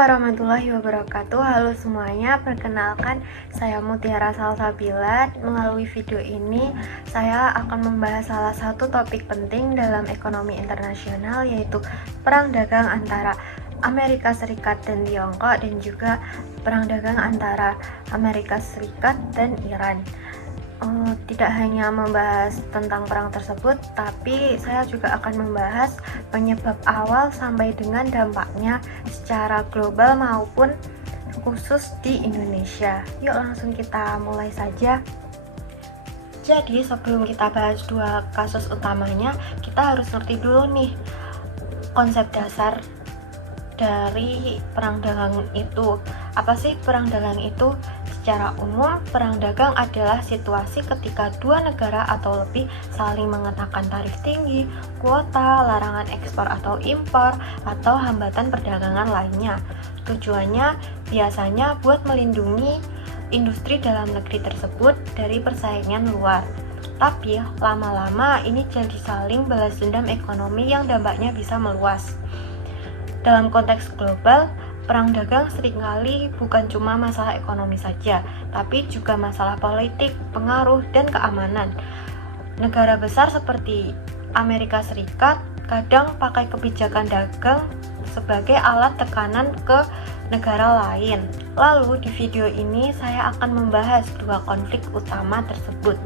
warahmatullahi wabarakatuh. Halo semuanya, perkenalkan saya Mutiara Salsabila. Melalui video ini saya akan membahas salah satu topik penting dalam ekonomi internasional, yaitu perang dagang antara Amerika Serikat dan Tiongkok, dan juga perang dagang antara Amerika Serikat dan Iran. Tidak hanya membahas tentang perang tersebut, tapi saya juga akan membahas penyebab awal sampai dengan dampaknya secara global maupun khusus di Indonesia. Yuk langsung kita mulai saja. Jadi sebelum kita bahas dua kasus utamanya, kita harus ngerti dulu nih konsep dasar dari perang dagang itu. Apa sih perang dagang itu? Secara umum, perang dagang adalah situasi ketika dua negara atau lebih saling mengenakan tarif tinggi, kuota, larangan ekspor atau impor, atau hambatan perdagangan lainnya. Tujuannya biasanya buat melindungi industri dalam negeri tersebut dari persaingan luar. Tapi lama-lama ini jadi saling balas dendam ekonomi yang dampaknya bisa meluas. Dalam konteks global, perang dagang seringkali bukan cuma masalah ekonomi saja, tapi juga masalah politik, pengaruh, dan keamanan. Negara besar seperti Amerika Serikat kadang pakai kebijakan dagang sebagai alat tekanan ke negara lain. Lalu di video ini saya akan membahas dua konflik utama tersebut.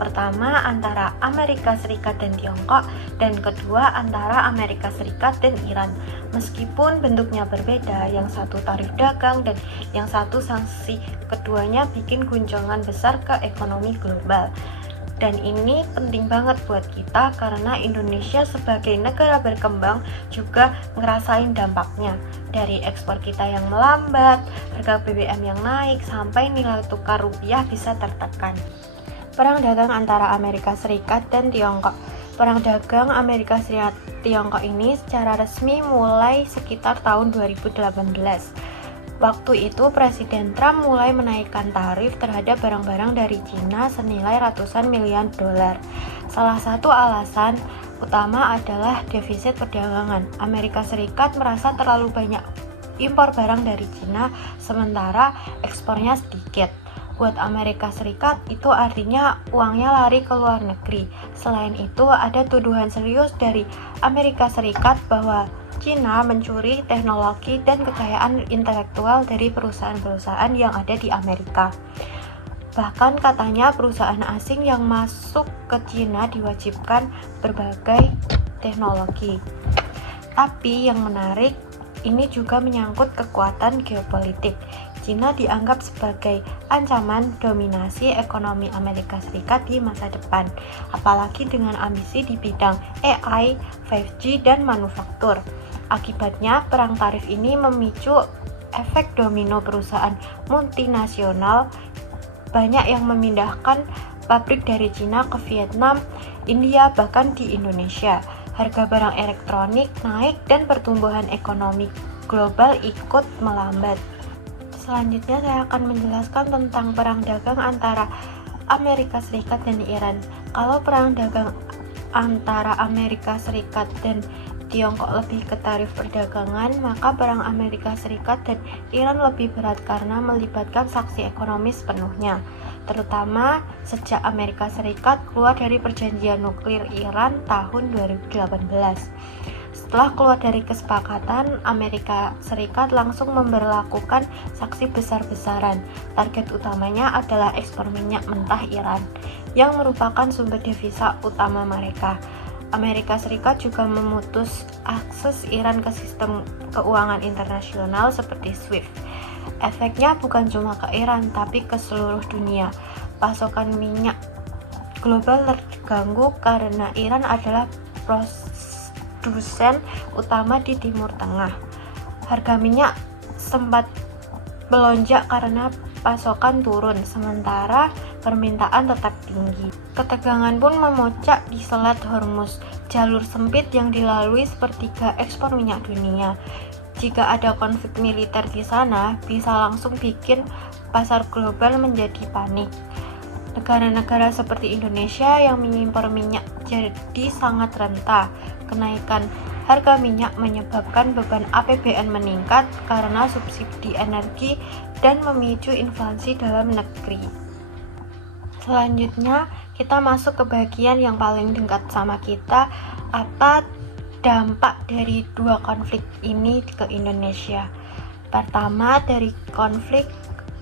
Pertama antara Amerika Serikat dan Tiongkok, dan kedua antara Amerika Serikat dan Iran. Meskipun bentuknya berbeda, yang satu tarif dagang dan yang satu sanksi, keduanya bikin guncangan besar ke ekonomi global. Dan ini penting banget buat kita karena Indonesia sebagai negara berkembang juga ngerasain dampaknya. Dari ekspor kita yang melambat, harga BBM yang naik, sampai nilai tukar rupiah bisa tertekan. Perang dagang antara Amerika Serikat dan Tiongkok. Perang dagang Amerika Serikat Tiongkok ini secara resmi mulai sekitar tahun 2018. Waktu itu Presiden Trump mulai menaikkan tarif terhadap barang-barang dari Cina senilai ratusan miliar dolar. Salah satu alasan utama adalah defisit perdagangan. Amerika Serikat merasa terlalu banyak impor barang dari Cina, sementara ekspornya sedikit. Buat Amerika Serikat itu artinya uangnya lari ke luar negeri. Selain itu ada tuduhan serius dari Amerika Serikat bahwa Cina mencuri teknologi dan kekayaan intelektual dari perusahaan-perusahaan yang ada di Amerika. Bahkan katanya perusahaan asing yang masuk ke Cina diwajibkan berbagai teknologi. Tapi yang menarik, ini juga menyangkut kekuatan geopolitik. Cina dianggap sebagai ancaman dominasi ekonomi Amerika Serikat di masa depan, apalagi dengan ambisi di bidang AI, 5G, dan manufaktur. Akibatnya, perang tarif ini memicu efek domino perusahaan multinasional. Banyak yang memindahkan pabrik dari Cina ke Vietnam, India, bahkan di Indonesia. Harga barang elektronik naik dan pertumbuhan ekonomi global ikut melambat. Selanjutnya saya akan menjelaskan tentang perang dagang antara Amerika Serikat dan Iran. Kalau perang dagang antara Amerika Serikat dan Tiongkok lebih ke tarif perdagangan, maka perang Amerika Serikat dan Iran lebih berat karena melibatkan sanksi ekonomis sepenuhnya, terutama sejak Amerika Serikat keluar dari perjanjian nuklir Iran tahun 2018. Setelah keluar dari kesepakatan, Amerika Serikat langsung memberlakukan sanksi besar-besaran. Target utamanya adalah ekspor minyak mentah Iran, yang merupakan sumber devisa utama mereka. Amerika Serikat juga memutus akses Iran ke sistem keuangan internasional seperti SWIFT. Efeknya bukan cuma ke Iran, tapi ke seluruh dunia. Pasokan minyak global terganggu karena Iran adalah produsen utama di Timur Tengah. Harga minyak sempat melonjak karena pasokan turun, sementara permintaan tetap tinggi. Ketegangan pun memuncak di Selat Hormuz, jalur sempit yang dilalui sepertiga ekspor minyak dunia. Jika ada konflik militer di sana, bisa langsung bikin pasar global menjadi panik. Negara-negara seperti Indonesia yang mengimpor minyak jadi sangat rentan. Kenaikan harga minyak menyebabkan beban APBN meningkat karena subsidi energi dan memicu inflasi dalam negeri. Selanjutnya, kita masuk ke bagian yang paling dekat sama kita, apa dampak dari dua konflik ini ke Indonesia. Pertama, dari konflik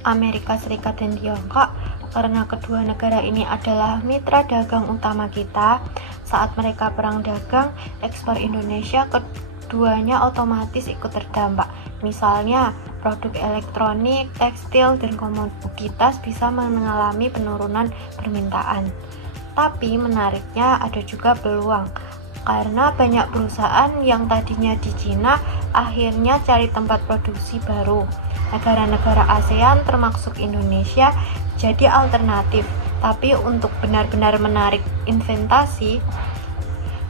Amerika Serikat dan Tiongkok, karena kedua negara ini adalah mitra dagang utama kita. Saat mereka perang dagang, ekspor Indonesia keduanya otomatis ikut terdampak. Misalnya, produk elektronik, tekstil, dan komoditas bisa mengalami penurunan permintaan. Tapi menariknya ada juga peluang, karena banyak perusahaan yang tadinya di Cina akhirnya cari tempat produksi baru. Negara-negara ASEAN termasuk Indonesia jadi alternatif. Tapi untuk benar-benar menarik investasi,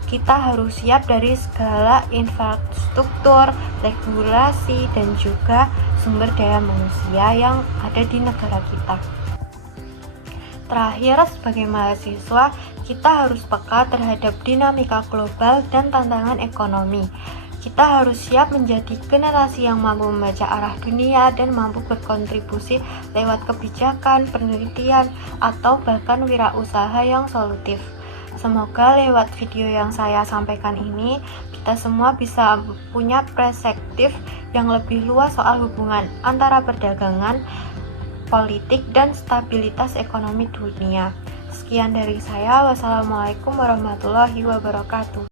kita harus siap dari segala infrastruktur, regulasi, dan juga sumber daya manusia yang ada di negara kita. Terakhir, sebagai mahasiswa, kita harus peka terhadap dinamika global dan tantangan ekonomi. Kita harus siap menjadi generasi yang mampu membaca arah dunia dan mampu berkontribusi lewat kebijakan, penelitian, atau bahkan wirausaha yang solutif. Semoga lewat video yang saya sampaikan ini, kita semua bisa punya perspektif yang lebih luas soal hubungan antara perdagangan, politik, dan stabilitas ekonomi dunia. Sekian dari saya. Wassalamualaikum warahmatullahi wabarakatuh.